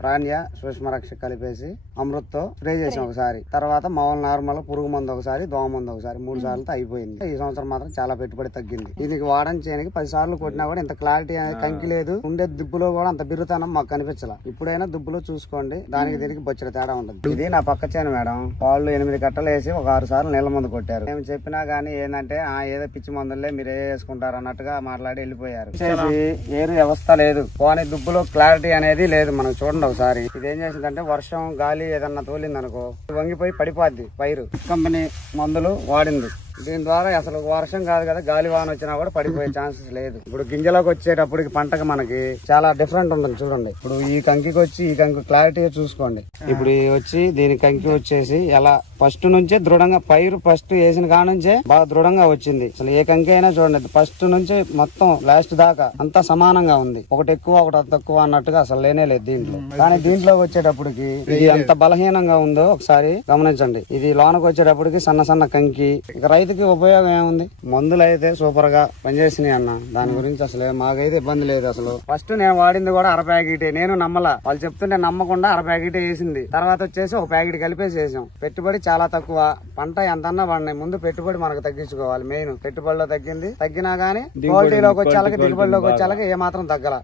ప్రాణ్య సూక్ష్మ రక్ష కలిపేసి అమృత్తో స్ప్రే చేసాం ఒకసారి. తర్వాత మామూలు నార్మల్ పురుగు మందు ఒకసారి దోమ మందు ఒకసారి మూడు సార్లు అయిపోయింది. ఈ సంవత్సరం మాత్రం చాలా పెట్టుబడి తగ్గింది. దీనికి వాడని చేయడానికి పది సార్లు కొట్టినా కూడా ఇంత క్లారిటీ అనేది కంకి లేదు. ఉండే దుబ్బులో కూడా అంత బిరుతనం మాకు కనిపించాల. ఇప్పుడైనా దుబ్బులో చూసుకోండి. దానికి దీనికి బొచ్చిన తేడా ఉంటుంది ఇది నా పక్క చేను మేడం. వాళ్ళు ఎనిమిది కట్టలు వేసి ఒక ఆరు సార్లు నీళ్ళ మందు కొట్టారు. మేము చెప్పినా గానీ ఏంటంటే ఆ ఏదో పిచ్చి మందులే మీరు వేసుకుంటారు అన్నట్టుగా మాట్లాడి వెళ్ళిపోయారు. ఏరు వ్యవస్థ లేదు. పోనీ దుబ్బులో క్లారిటీ అనేది లేదు. మనం చూడండి. ఒకసారి. ఇది ఏం చేసిందంటే వర్షం గాలి ఏదన్నా తోలింది అనుకో వంగిపోయి పడిపోద్ది పైరు కంపెనీ మందులు వాడింది. దీని ద్వారా అసలు వర్షం కాదు కదా గాలి వాన వచ్చినా కూడా పడిపోయే ఛాన్సెస్ లేదు. ఇప్పుడు గింజలోకి వచ్చేటప్పటికి పంటకి మనకి చాలా డిఫరెంట్ ఉంటుంది చూడండి. ఇప్పుడు ఈ కంకికి వచ్చి ఈ కంకి క్లారిటీగా చూసుకోండి. ఇప్పుడు వచ్చి దీని కంకి వచ్చేసి ఎలా ఫస్ట్ నుంచే దృఢంగా పైరు ఫస్ట్ వేసిన కాడ నుంచే బాగా దృఢంగా వచ్చింది. అసలు ఏ కంకి అయినా చూడండి ఫస్ట్ నుంచి మొత్తం లాస్ట్ దాకా అంతా సమానంగా ఉంది. ఒకటి ఎక్కువ ఒకటి తక్కువ అన్నట్టుగా అసలు లేనే లేదు దీంట్లో. కానీ దీంట్లోకి వచ్చేటప్పటికి ఇది ఎంత బలహీనంగా ఉందో ఒకసారి గమనించండి. ఇది లోనకి వచ్చేటప్పటికి సన్న సన్న కంకి ఇక రైతుకి ఉపయోగం ఏముంది? మందులు అయితే సూపర్గా పనిచేసినాయి అన్న. దాని గురించి అసలు మాకైతే ఇబ్బంది లేదు అసలు. ఫస్ట్ నేను వాడింది కూడా అర ప్యాకెట్. నేను నమ్మలా. వాళ్ళు చెప్తుంటే నమ్మకుండా అర ప్యాకెట్ వేసింది. తర్వాత వచ్చేసి ఒక ప్యాకెట్ కలిపేసి వేసాం. పెట్టుబడి చాలా తక్కువ. పంట ఎంతన్నా పడినాయి. ముందు పెట్టుబడి మనకు తగ్గించుకోవాలి. మెయిన్ పెట్టుబడిలో తగ్గింది. తగ్గినా గానీ క్వాలిటీలోకి వచ్చేలాగా దిగుబడిలోకి వచ్చేలాగా ఏ మాత్రం తగ్గల.